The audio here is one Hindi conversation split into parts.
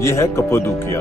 ये है कप्पाडोकिया।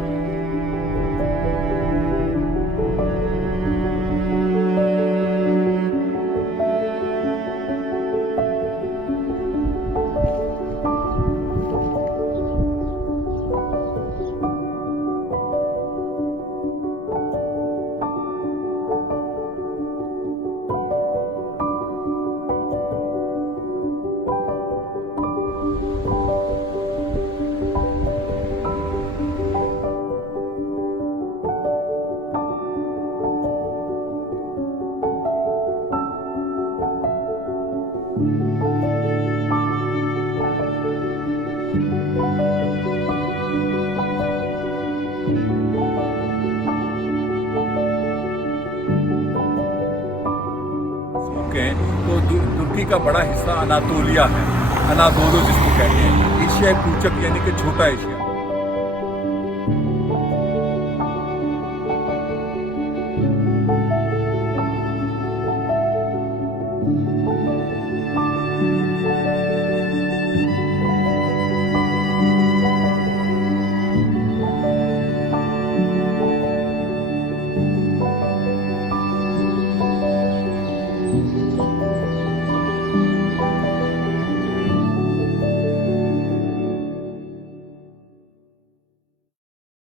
तो तुर्की का बड़ा हिस्सा अनातोलिया है, अनादोलो जिसको कहते हैं, एशियाई पूर्वक यानी कि छोटा एशिया।